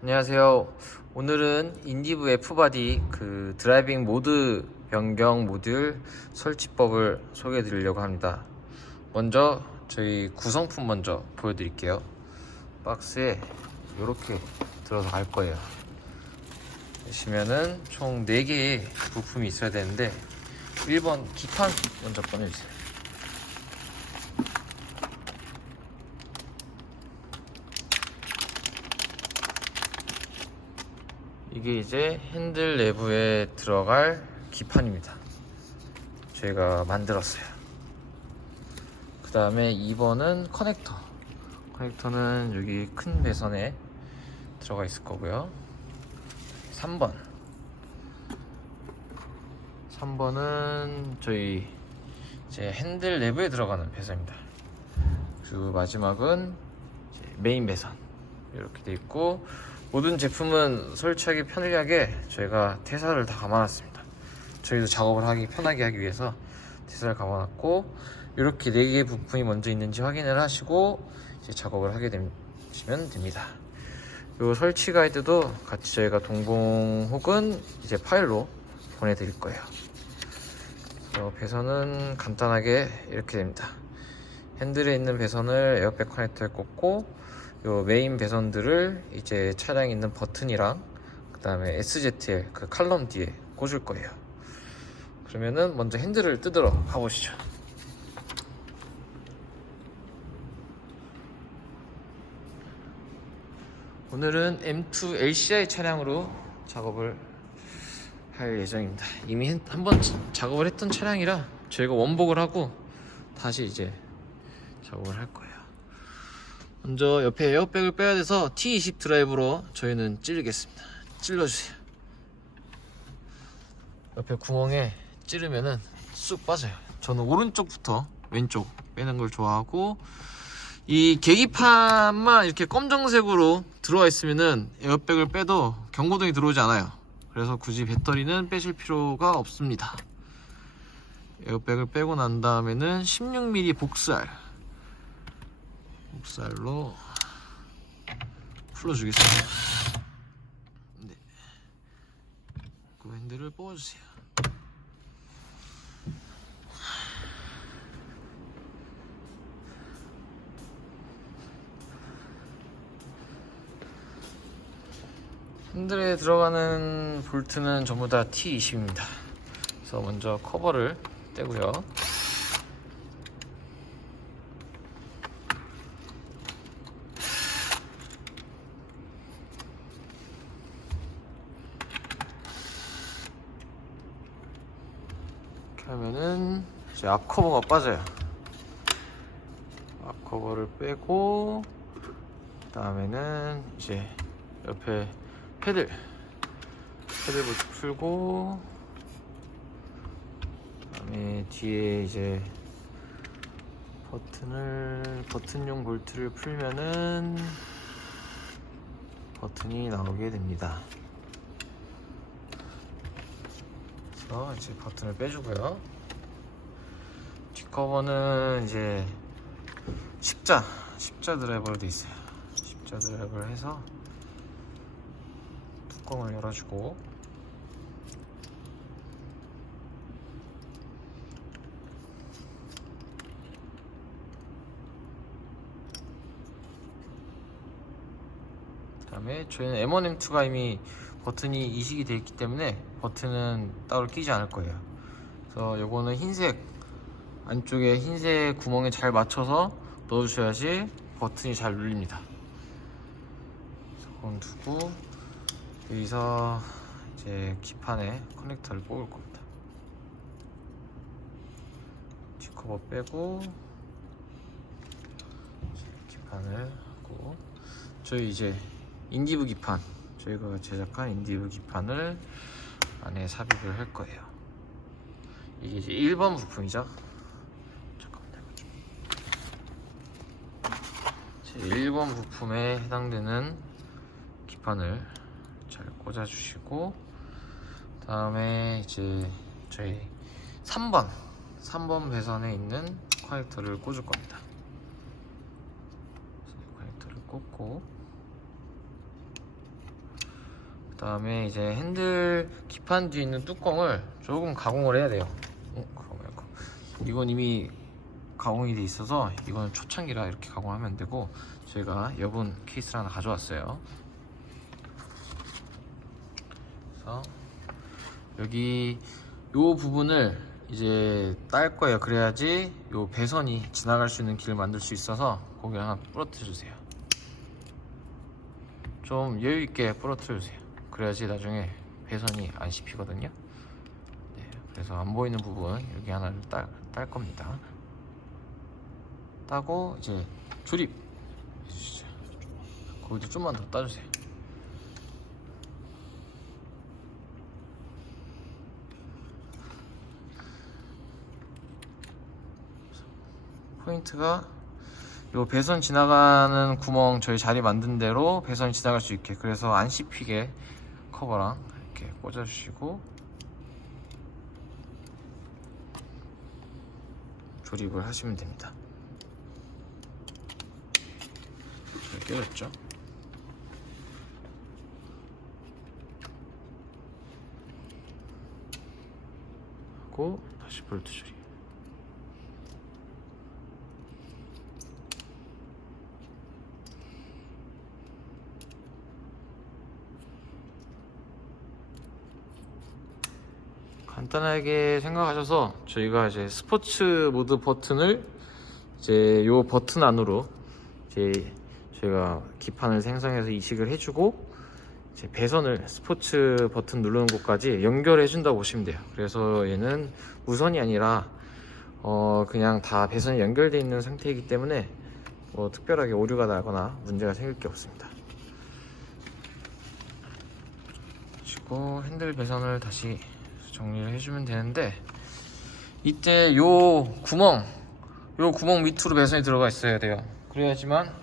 안녕하세요. 오늘은 인디브 F바디 드라이빙 모드 변경 모듈 설치법을 소개해 드리려고 합니다. 먼저 저희 구성품 먼저 보여드릴게요. 박스에 이렇게 들어서 갈 거예요. 보시면은 총 4개의 부품이 있어야 되는데 1번 기판 먼저 꺼내주세요. 이게 이제 핸들 내부에 들어갈 기판입니다. 저희가 만들었어요. 그 다음에 2번은 커넥터는 여기 큰 배선에 들어가 있을 거고요. 3번은 저희 이제 핸들 내부에 들어가는 배선입니다. 그리고 마지막은 이제 메인 배선 이렇게 돼 있고, 모든 제품은 설치하기 편리하게 저희가 태사를 다 감아놨습니다. 저희도 작업을 하기 편하게 하기 위해서 태사를 감아놨고, 이렇게 4개의 부품이 먼저 있는지 확인을 하시고 이제 작업을 하게 되시면 됩니다. 이 설치 가이드도 같이 저희가 동봉 혹은 이제 파일로 보내드릴 거예요. 배선은 간단하게 이렇게 됩니다. 핸들에 있는 배선을 에어백 커넥터에 꽂고, 요 메인 배선들을 이제 차량에 있는 버튼이랑 그 다음에 SZL 그 칼럼 뒤에 꽂을 거예요. 그러면은 먼저 핸들을 뜯으러 가보시죠. 오늘은 M2 LCI 차량으로 작업을 할 예정입니다. 이미 한번 작업을 했던 차량이라 저희가 원복을 하고 다시 이제 작업을 할 거예요. 먼저 옆에 에어백을 빼야 돼서 T20 드라이브로 저희는 찌르겠습니다. 찔러주세요. 옆에 구멍에 찌르면은 쑥 빠져요. 저는 오른쪽부터 왼쪽 빼는 걸 좋아하고, 이 계기판만 이렇게 검정색으로 들어와 있으면은 에어백을 빼도 경고등이 들어오지 않아요. 그래서 굳이 배터리는 빼실 필요가 없습니다. 에어백을 빼고 난 다음에는 16mm 복살로 풀어주겠습니다. 네. 그 핸들을 뽑아주세요. 핸들에 들어가는 볼트는 전부 다 T20입니다. 그래서 먼저 커버를 떼고요. 이렇게 하면은 이제 앞 커버가 빠져요. 앞 커버를 빼고, 그 다음에는 이제 옆에 패들 볼트 풀고, 그 다음에 뒤에 이제 버튼용 볼트를 풀면은 버튼이 나오게 됩니다. 그래서 이제 버튼을 빼주고요. 뒷커버는 이제 십자 드라이버로 되어 있어요. 십자 드라이버를 해서 뚜껑을 열어주고, 그 다음에 저희는 M1, M2가 이미 버튼이 이식이 되어 있기 때문에 버튼은 따로 끼지 않을 거예요. 그래서 요거는 흰색, 안쪽에 흰색 구멍에 잘 맞춰서 넣어주셔야지 버튼이 잘 눌립니다. 그래서 그건 두고, 여기서 이제 기판에 커넥터를 뽑을 겁니다. 뒷커버 빼고 기판을 하고, 저희 이제 인디브 기판, 저희가 제작한 인디브 기판을 안에 삽입을 할 거예요. 이게 이제 1번 부품이죠. 잠깐만요. 제 1번 부품에 해당되는 기판을 잘 꽂아주시고, 그 다음에 이제 저희 3번 배선에 있는 커넥터를 꽂을 겁니다. 커넥터를 꽂고, 그다음에 이제 핸들 기판 뒤에 있는 뚜껑을 조금 가공을 해야 돼요. 가공 말고. 이건 이미 가공이 돼 있어서 이거는 초창기라 이렇게 가공하면 안 되고, 저희가 여분 케이스를 하나 가져왔어요. 그래서 여기 요 부분을 이제 딸 거예요. 그래야지 요 배선이 지나갈 수 있는 길을 만들 수 있어서 거기 하나 부러뜨려 주세요. 좀 여유 있게 부러뜨려 주세요. 그래야지 나중에 배선이 안 씹히거든요. 네, 그래서 안 보이는 부분 여기 하나를 딸 겁니다. 따고 이제 조립 해주시죠. 거기도 좀만 더 따주세요. 포인트가 요 배선 지나가는 구멍, 저희 자리 만든 대로 배선이 지나갈 수 있게, 그래서 안 씹히게 커버랑 이렇게 꽂아주시고 조립을 하시면 됩니다. 잘 껴졌죠? 하고 다시 볼트 조립. 간단하게 생각하셔서 저희가 이제 스포츠 모드 버튼을 이제 요 버튼 안으로 이제 저희가 기판을 생성해서 이식을 해주고, 이제 배선을 스포츠 버튼 누르는 곳까지 연결해 준다고 보시면 돼요. 그래서 얘는 무선이 아니라 그냥 다 배선이 연결되어 있는 상태이기 때문에 뭐 특별하게 오류가 나거나 문제가 생길 게 없습니다. 그리고 핸들 배선을 다시 정리를 해주면 되는데, 이때 요 구멍 밑으로 배선이 들어가 있어야 돼요. 그래야지만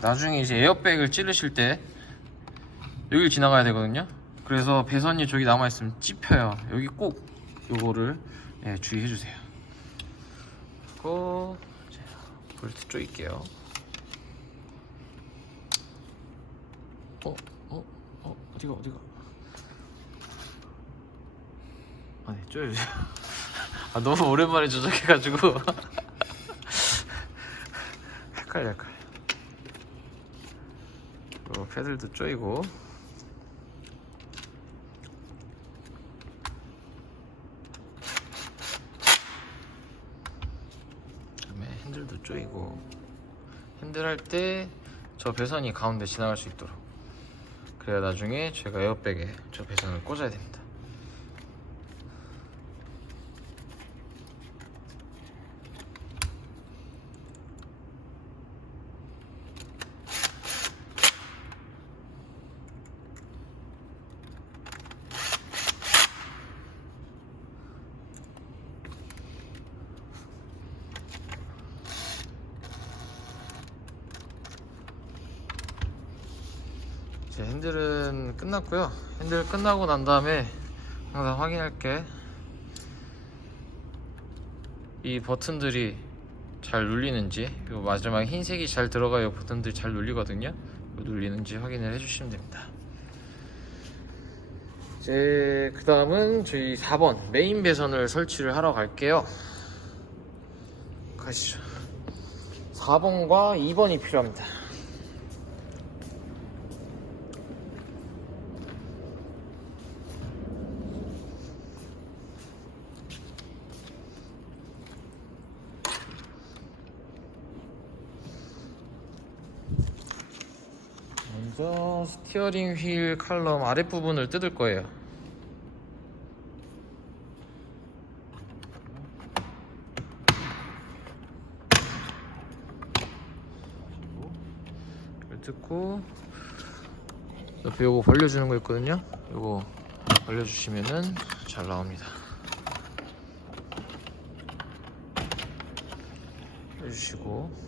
나중에 이제 에어백을 찌르실 때 여기를 지나가야 되거든요. 그래서 배선이 저기 남아있으면 찝혀요. 여기 꼭 요거를 주의해 주세요. 그리고 볼트 조일게요. 어디가? 네, 조여주세요. 너무 오랜만에 조작해가지고 헷갈려. 그리고 패들도 조이고, 그다음에 핸들도 조이고, 핸들 할 때 저 배선이 가운데 지나갈 수 있도록, 그래야 나중에 제가 에어백에 저 배선을 꽂아야 됩니다. 이제 핸들은 끝났고요. 핸들 끝나고 난 다음에 항상 확인할 게, 이 버튼들이 잘 눌리는지, 요 마지막 흰색이 잘 들어가요. 버튼들이 잘 눌리거든요. 눌리는지 확인을 해주시면 됩니다. 이제 그 다음은 저희 4번 메인 배선을 설치를 하러 갈게요. 가시죠. 4번과 2번이 필요합니다. 먼저 스티어링 휠 칼럼 아랫부분을 뜯을 거예요. 이걸 뜯고, 옆에 요거 벌려주는 거 있거든요. 요거 벌려주시면은 잘 나옵니다. 해주시고,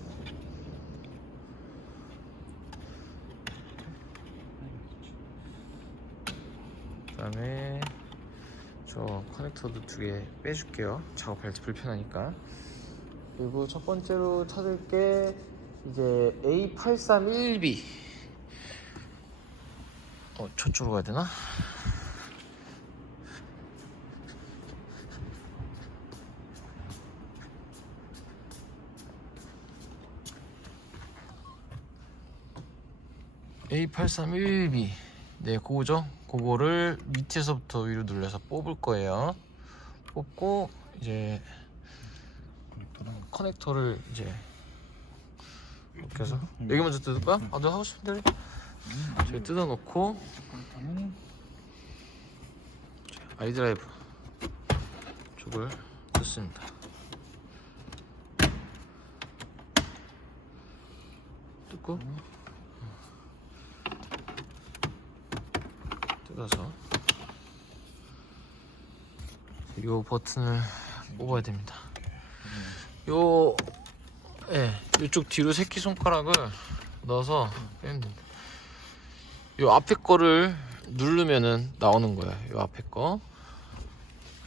그 다음에 저 커넥터도 2개 빼줄게요. 작업할 때 불편하니까. 그리고 첫 번째로 찾을 게 이제 A831B 저쪽으로 가야 되나? A831B 네, 그거죠. 그거를 밑에서부터 위로 눌러서 뽑을 거예요. 뽑고 이제 커넥터를 이제 이렇게 해서 여기 먼저 뜯을 거야? 아, 너 하고 싶은 대로 저기 뜯어놓고 아이드라이브 쪽을 뜯습니다. 뜯고 뜯어서 이 버튼을 뽑아야 됩니다. 이쪽 뒤로 새끼손가락을 넣어서 빼면 됩니다. 요 앞에 거를 누르면은 나오는 거야. 요 앞에 거.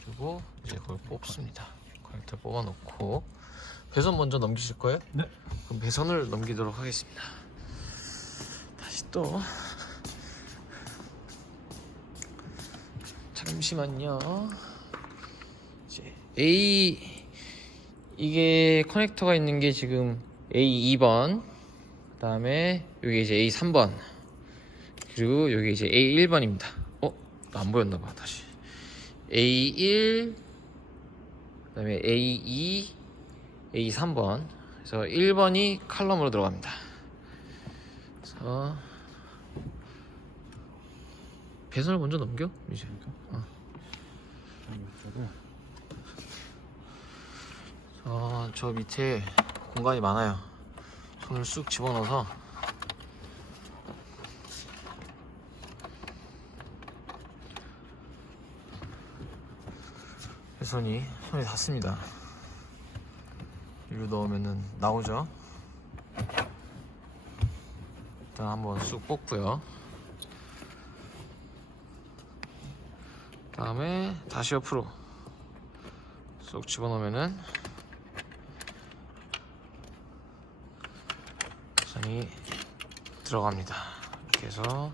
그리고 이제 그걸 뽑습니다. 커넥터 뽑아놓고 배선 먼저 넘기실 거예요? 네. 그럼 배선을 넘기도록 하겠습니다. 다시 또 잠시만요. 이제 이게 커넥터가 있는 게 지금 A2번, 그 다음에 여기 이제 A3번, 그리고 여기 이제 A1번입니다. 안 보였나봐. 다시 A1, 그 다음에 A2, A3번. 그래서 1번이 칼럼으로 들어갑니다. 그래서 배선을 먼저 넘겨? 이제. 저 밑에 공간이 많아요. 손을 쑥 집어넣어서 배선이 손에 닿습니다. 위로 넣으면은 나오죠. 일단 한번 쑥 뽑고요. 다음에 다시 옆으로 쏙 집어넣으면은 배선이 들어갑니다. 이렇게 해서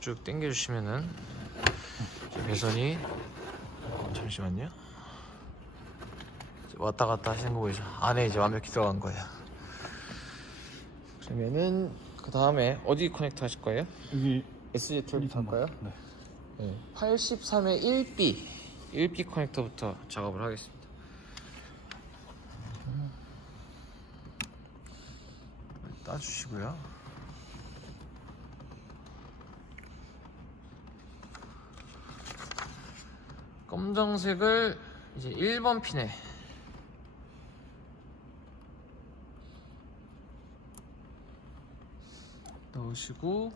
쭉 당겨주시면은 배선이 잠시만요. 왔다 갔다 하시는 거 보이죠? 안에 이제 완벽히 들어간 거예요. 그러면은 그 다음에 어디 커넥터 하실 거예요? 여기 SZ12부터 할까요? 네. 83의 1B 커넥터부터 작업을 하겠습니다. 따주시고요. 검정색을 이제 1번 핀에 넣으시고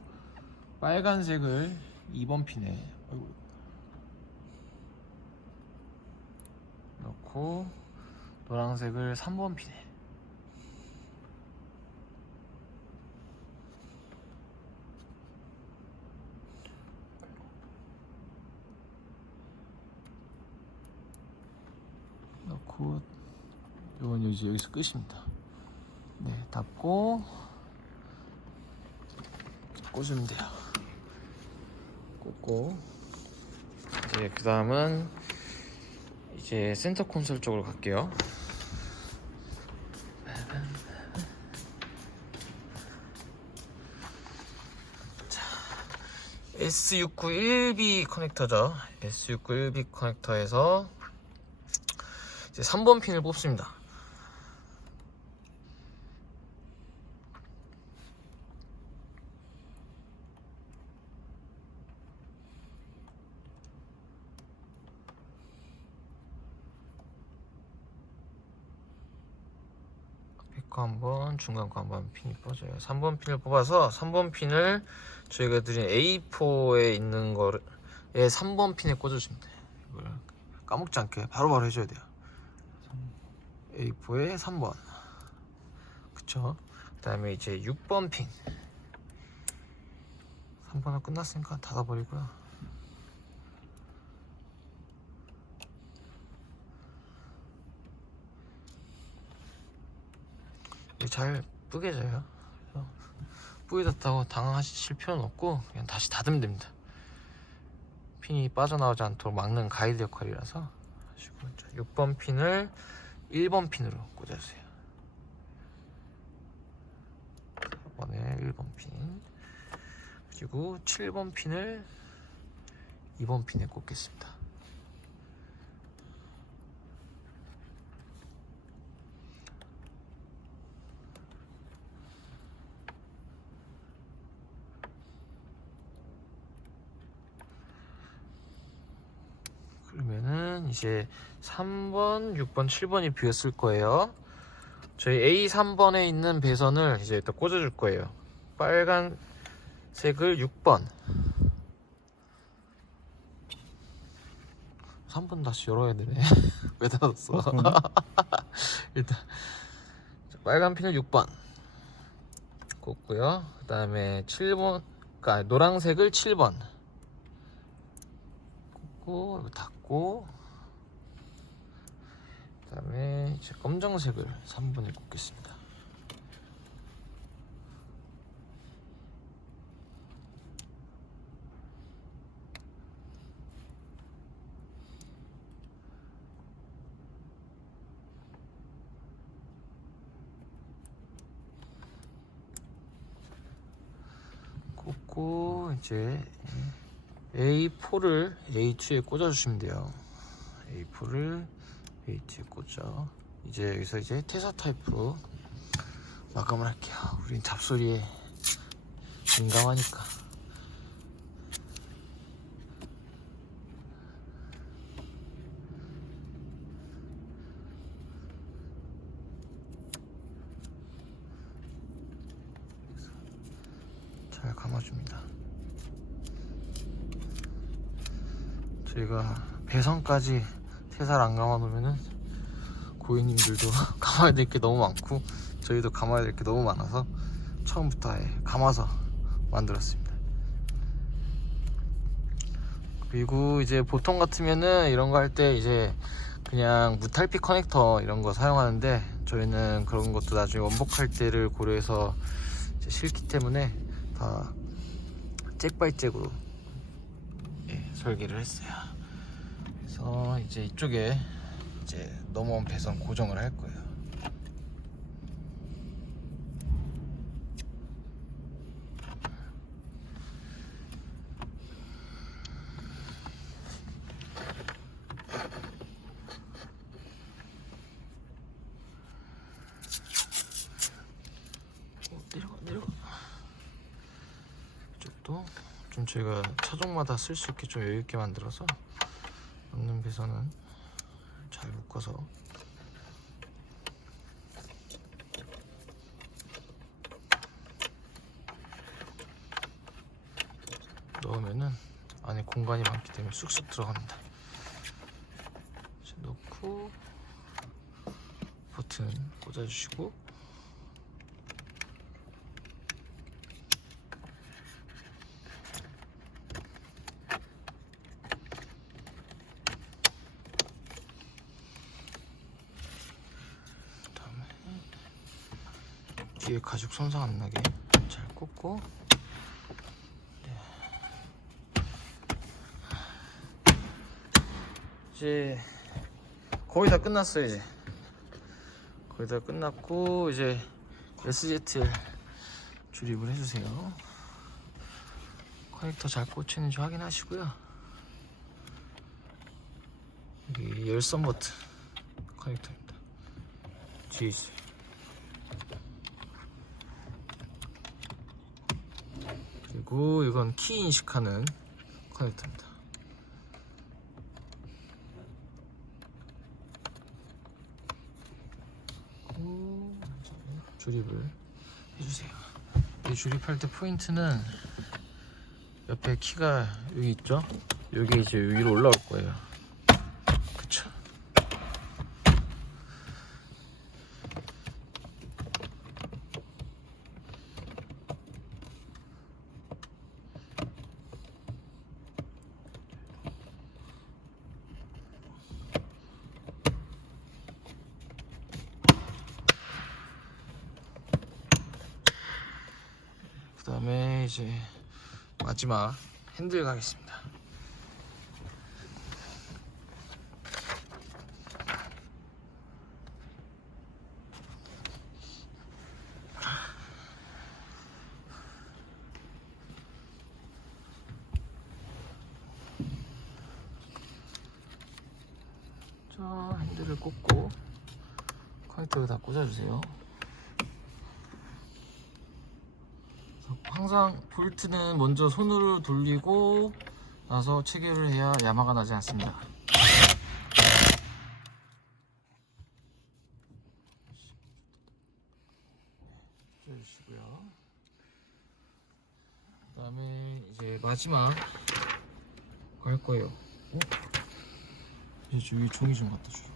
빨간색을 2번 핀에 넣고 노란색을 3번 핀에 넣고 이건 이제 여기서 끝입니다. 네, 닫고 꽂으면 돼요. 꽂고 이제 그 다음은 이제 센터 콘솔 쪽으로 갈게요. 자, S691B 커넥터죠. S691B 커넥터에서 이제 3번 핀을 뽑습니다. 거 한번, 중간 거 한번 핀이 뽑아줘요. 3번 핀을 뽑아서 3번 핀을 저희가 드린 A4에 있는 거에 3번 핀에 꽂아주시면 돼요. 이걸 까먹지 않게 바로바로 해줘야 돼요. A4에 3번. 그쵸? 그 다음에 이제 6번 핀. 3번은 끝났으니까 닫아버리고요. 잘 뿌개져요. 그래서 뿌개졌다고 당황하실 필요는 없고 그냥 다시 닫으면 됩니다. 핀이 빠져나오지 않도록 막는 가이드 역할이라서. 6번 핀을 1번 핀으로 꽂아주세요. 4번에 1번 핀, 그리고 7번 핀을 2번 핀에 꽂겠습니다. 그러면은 이제 3번, 6번, 7번이 비었을 거예요. 저희 A3번에 있는 배선을 이제 또 꽂아줄 거예요. 빨간색을 6번. 3번 다시 열어야 되네. 왜 닫았어? 일단 빨간 핀을 6번 꽂고요. 그 다음에 7번, 그러니까 노란색을 7번 꽂고 이거 닫고, 그 다음에 이제 검정색을 3번에 꽂겠습니다. 꽂고 이제 A4를 A2에 꽂아주시면 돼요. A4를 A2에 꽂아. 이제 여기서 이제 퇴사 타입으로 마감을 할게요. 우린 잡소리에 민감하니까. 잘 감아줍니다. 저희가 배선까지 퇴사를 안 감아 놓으면은 고객님들도 감아야 될 게 너무 많고 저희도 감아야 될 게 너무 많아서 처음부터 아예 감아서 만들었습니다. 그리고 이제 보통 같으면은 이런 거 할 때 이제 그냥 무탈피 커넥터 이런 거 사용하는데 저희는 그런 것도 나중에 원복할 때를 고려해서 이제 싫기 때문에 다 잭바이 잭으로 설계를 했어요. 그래서 이제 이쪽에 이제 넘어온 배선 고정을 할 거예요. 내려가. 이쪽도 좀 저희가 차종마다 쓸 수 있게 좀 여유 있게 만들어서 남는 배선은 잘 묶어서 넣으면은 안에 공간이 많기 때문에 쑥쑥 들어갑니다. 이제 넣고 버튼 꽂아주시고, 그다음에 뒤에 가죽 손상 안 나게 잘 꽂고, 이제 거의 다 끝났어요. 이제 거의 다 끝났고 이제 SZL 조립을 해주세요. 커넥터 잘 꽂히는지 확인하시고요. 여기 열선 버튼 커넥터입니다. 뒤에 있어요. 그리고 이건 키 인식하는 커넥터입니다. 조립을 해주세요. 이 조립할 때 포인트는 옆에 키가 여기 있죠? 여기 이제 위로 올라올 거예요. 그쵸? 이제 마지막 핸들 가겠습니다. 자, 핸들을 꽂고 커넥터를 다 꽂아주세요. 항상 볼트는 먼저 손으로 돌리고 나서 체결을 해야 야마가 나지 않습니다. 꽂아주시고요. 그 다음에 이제 마지막 갈 거예요. 이제 여기 종이 좀 갖다 주죠.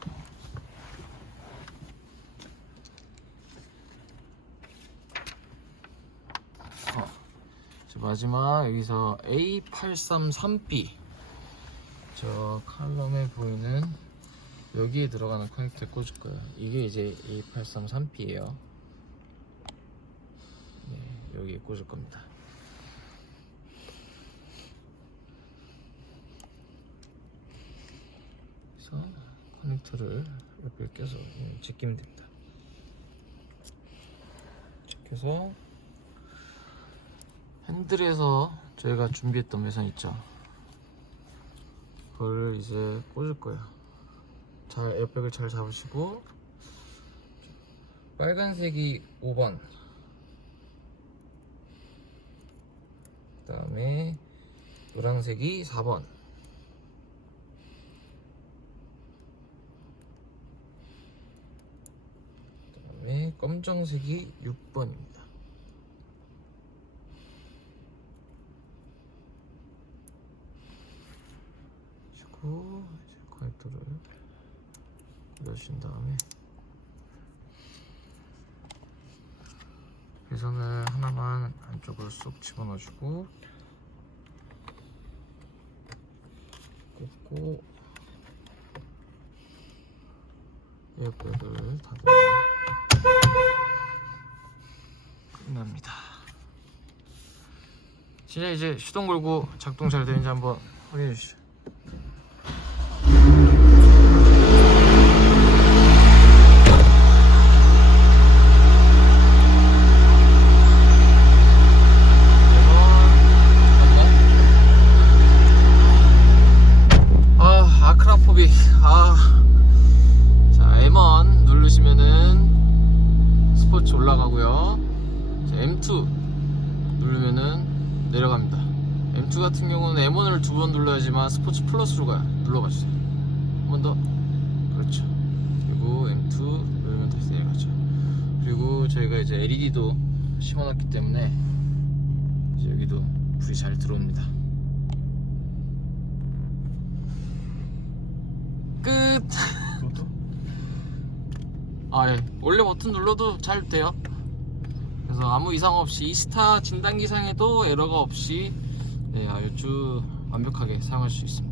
마지막 여기서 A833B 저 칼럼에 보이는 여기에 들어가는 커넥터에 꽂을 거예요. 이게 이제 A833B예요. 네, 여기에 꽂을 겁니다. 그래서 커넥터를 옆에 껴서 제끼면 됩니다. 제껴서 핸들에서 저희가 준비했던 배선 있죠. 그걸 이제 꽂을 거예요. 잘 에어백을 잘 잡으시고 빨간색이 5번, 그 다음에 노란색이 4번, 그 다음에 검정색이 6번입니다. 이제 커넥터를 넣으신 다음에 배선을 하나만 안쪽으로 쏙 집어넣어주고 꽂고 에어백을 닫으면 끝납니다. 진짜 이제 시동 걸고 작동 잘 되는지 한번 확인해 주시죠. 아크라포빅. 자, M1 누르시면은 스포츠 올라가고요. 자, M2 누르면은 내려갑니다. M2 같은 경우는 M1을 2번 눌러야지만 스포츠 플러스로 가요. 눌러봐주세요. 한 번 더. 그렇죠. 그리고 M2 누르면 다시 내려가죠. 그리고 저희가 이제 LED도 심어놨기 때문에 이제 여기도 불이 잘 들어옵니다. 끝. 예. 원래 버튼 눌러도 잘 돼요. 그래서 아무 이상 없이 이스타 진단기상에도 에러가 없이 아주 완벽하게 사용할 수 있습니다.